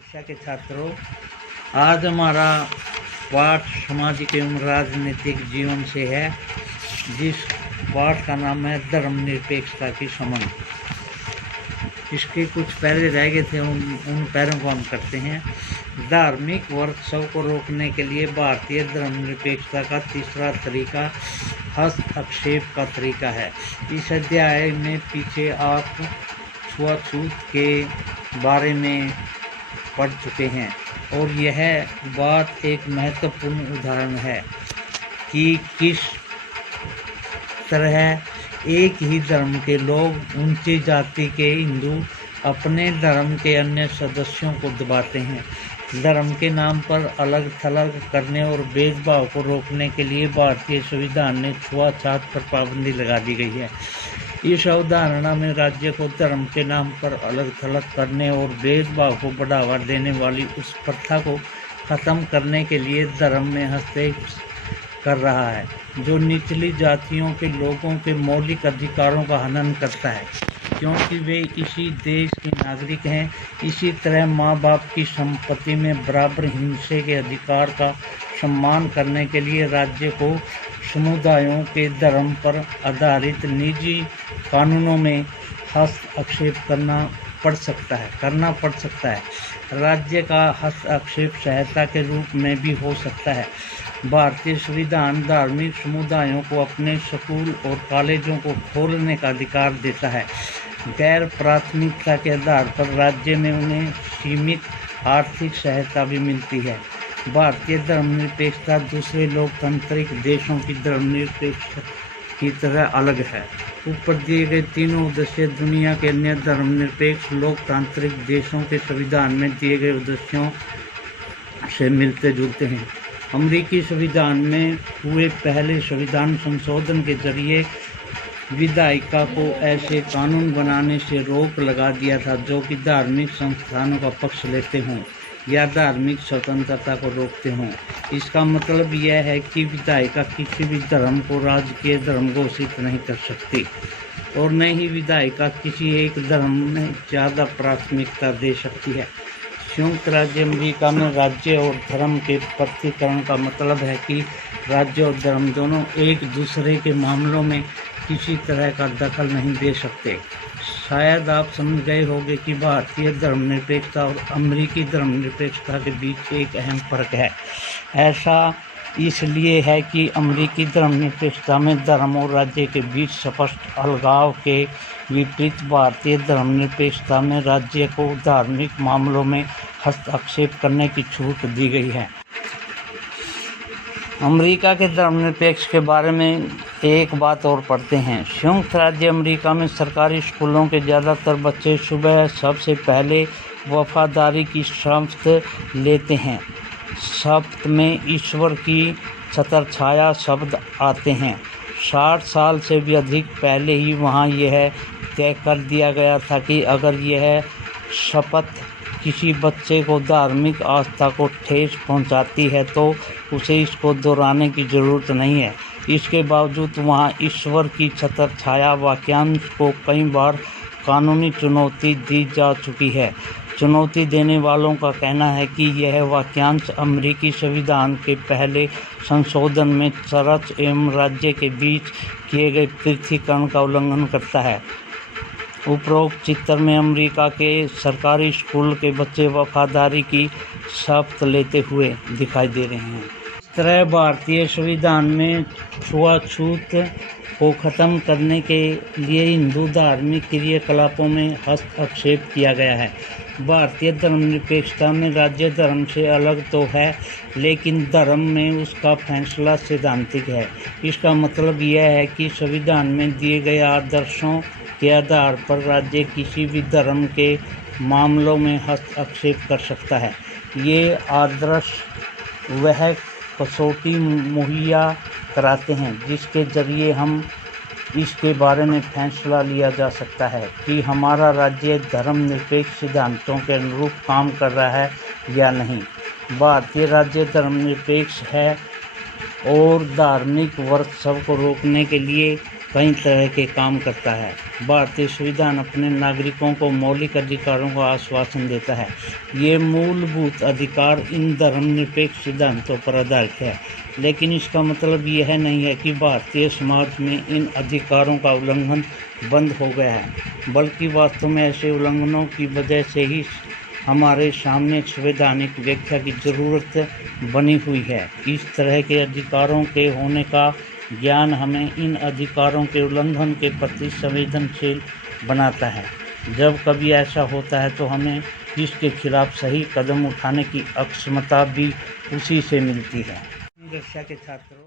कक्षा के छात्रों, आज हमारा पाठ सामाजिक एवं राजनीतिक जीवन से है, जिस पाठ का नाम है धर्मनिरपेक्षता की समझ। इसके कुछ पहले रह गए थे, उन पैरों को हम करते हैं। धार्मिक वर्चस्व को रोकने के लिए भारतीय धर्मनिरपेक्षता का तीसरा तरीका हस्तक्षेप का तरीका है। इस अध्याय में पीछे आप छुआछूत के बारे में पढ़ चुके हैं और यह बात एक महत्वपूर्ण उदाहरण है कि किस तरह एक ही धर्म के लोग ऊंची जाति के हिंदू अपने धर्म के अन्य सदस्यों को दबाते हैं। धर्म के नाम पर अलग थलग करने और भेदभाव को रोकने के लिए भारतीय संविधान में छुआछूत पर पाबंदी लगा दी गई है। इस अवधारणा में राज्य को धर्म के नाम पर अलग थलग करने और भेदभाव को बढ़ावा देने वाली उस प्रथा को खत्म करने के लिए धर्म में हस्तक्षेप कर रहा है, जो निचली जातियों के लोगों के मौलिक अधिकारों का हनन करता है, क्योंकि वे इसी देश के नागरिक हैं। इसी तरह माँ बाप की संपत्ति में बराबर हिस्से के अधिकार का सम्मान करने के लिए राज्य को समुदायों के धर्म पर आधारित निजी कानूनों में हस्तक्षेप करना पड़ सकता है। राज्य का हस्तक्षेप सहायता के रूप में भी हो सकता है। भारतीय संविधान धार्मिक समुदायों को अपने स्कूल और कॉलेजों को खोलने का अधिकार देता है। गैर प्राथमिकता के आधार पर राज्य में उन्हें सीमित आर्थिक सहायता भी मिलती है। भारतीय धर्मनिरपेक्षता दूसरे लोकतांत्रिक देशों की धर्मनिरपेक्षता की तरह अलग है। ऊपर दिए गए तीनों उद्देश्य दुनिया के अन्य धर्मनिरपेक्ष लोकतांत्रिक देशों के संविधान में दिए गए उद्देश्यों से मिलते जुलते हैं। अमेरिकी संविधान में हुए पहले संविधान संशोधन के जरिए विधायिका को ऐसे कानून बनाने से रोक लगा दिया था जो कि धार्मिक संस्थानों का पक्ष लेते हों या धार्मिक स्वतंत्रता को रोकते हों। इसका मतलब यह है कि विधायिका किसी भी धर्म को राजकीय धर्म घोषित नहीं कर सकती और न ही विधायिका किसी एक धर्म में ज़्यादा प्राथमिकता दे सकती है। संयुक्त राज्य अमेरिका में राज्य और धर्म के पृथक्करण का मतलब है कि राज्य और धर्म दोनों एक दूसरे के मामलों में किसी तरह का दखल नहीं दे सकते। शायद आप समझ गए होंगे कि भारतीय धर्मनिरपेक्षता और अमेरिकी धर्मनिरपेक्षता के बीच एक अहम फर्क है। ऐसा इसलिए है कि अमेरिकी धर्मनिरपेक्षता में धर्म और राज्य के बीच स्पष्ट अलगाव के विपरीत भारतीय धर्मनिरपेक्षता में राज्य को धार्मिक मामलों में हस्तक्षेप करने की छूट दी गई है। अमेरिका के धर्मनिरपेक्ष के बारे में एक बात और पढ़ते हैं। संयुक्त राज्य अमेरिका में सरकारी स्कूलों के ज़्यादातर बच्चे सुबह सबसे पहले वफादारी की शपथ लेते हैं। शपथ में ईश्वर की छत्रछाया शब्द आते हैं। 60 साल से भी अधिक पहले ही वहाँ यह तय कर दिया गया था कि अगर यह शपथ किसी बच्चे को धार्मिक आस्था को ठेस पहुंचाती है तो उसे इसको दोहराने की ज़रूरत नहीं है। इसके बावजूद वहाँ ईश्वर की छत्रछाया वाक्यांश को कई बार कानूनी चुनौती दी जा चुकी है। चुनौती देने वालों का कहना है कि यह वाक्यांश अमेरिकी संविधान के पहले संशोधन में चर्च एवं राज्य के बीच किए गए पृथक्करण का उल्लंघन करता है। उपरोक्त चित्र में अमेरिका के सरकारी स्कूल के बच्चे वफादारी की शपथ लेते हुए दिखाई दे रहे हैं। इस तरह भारतीय संविधान में छुआछूत को ख़त्म करने के लिए हिंदू धार्मिक क्रियाकलापों में हस्तक्षेप किया गया है। भारतीय धर्मनिरपेक्षता में राज्य धर्म से अलग तो है, लेकिन धर्म में उसका फैसला सैद्धांतिक है। इसका मतलब यह है कि संविधान में दिए गए आदर्शों के आधार पर राज्य किसी भी धर्म के मामलों में हस्तक्षेप कर सकता है। ये आदर्श वह कसौटी मुहैया कराते हैं जिसके जरिए हम इसके बारे में फैसला लिया जा सकता है कि हमारा राज्य धर्मनिरपेक्ष सिद्धांतों के अनुरूप काम कर रहा है या नहीं। भारतीय राज्य धर्मनिरपेक्ष है और धार्मिक वर्चस्व को रोकने के लिए कई तरह के काम करता है। भारतीय संविधान अपने नागरिकों को मौलिक अधिकारों का आश्वासन देता है। ये मूलभूत अधिकार इन धर्मनिरपेक्ष सिद्धांतों पर आधारित है, लेकिन इसका मतलब यह नहीं है कि भारतीय समाज में इन अधिकारों का उल्लंघन बंद हो गया है, बल्कि वास्तव में ऐसे उल्लंघनों की वजह से ही हमारे सामने एक संवैधानिक व्याख्या की ज़रूरत बनी हुई है। इस तरह के अधिकारों के होने का ज्ञान हमें इन अधिकारों के उल्लंघन के प्रति संवेदनशील बनाता है। जब कभी ऐसा होता है तो हमें इसके खिलाफ सही कदम उठाने की अक्षमता भी उसी से मिलती है। रक्षा के छात्रों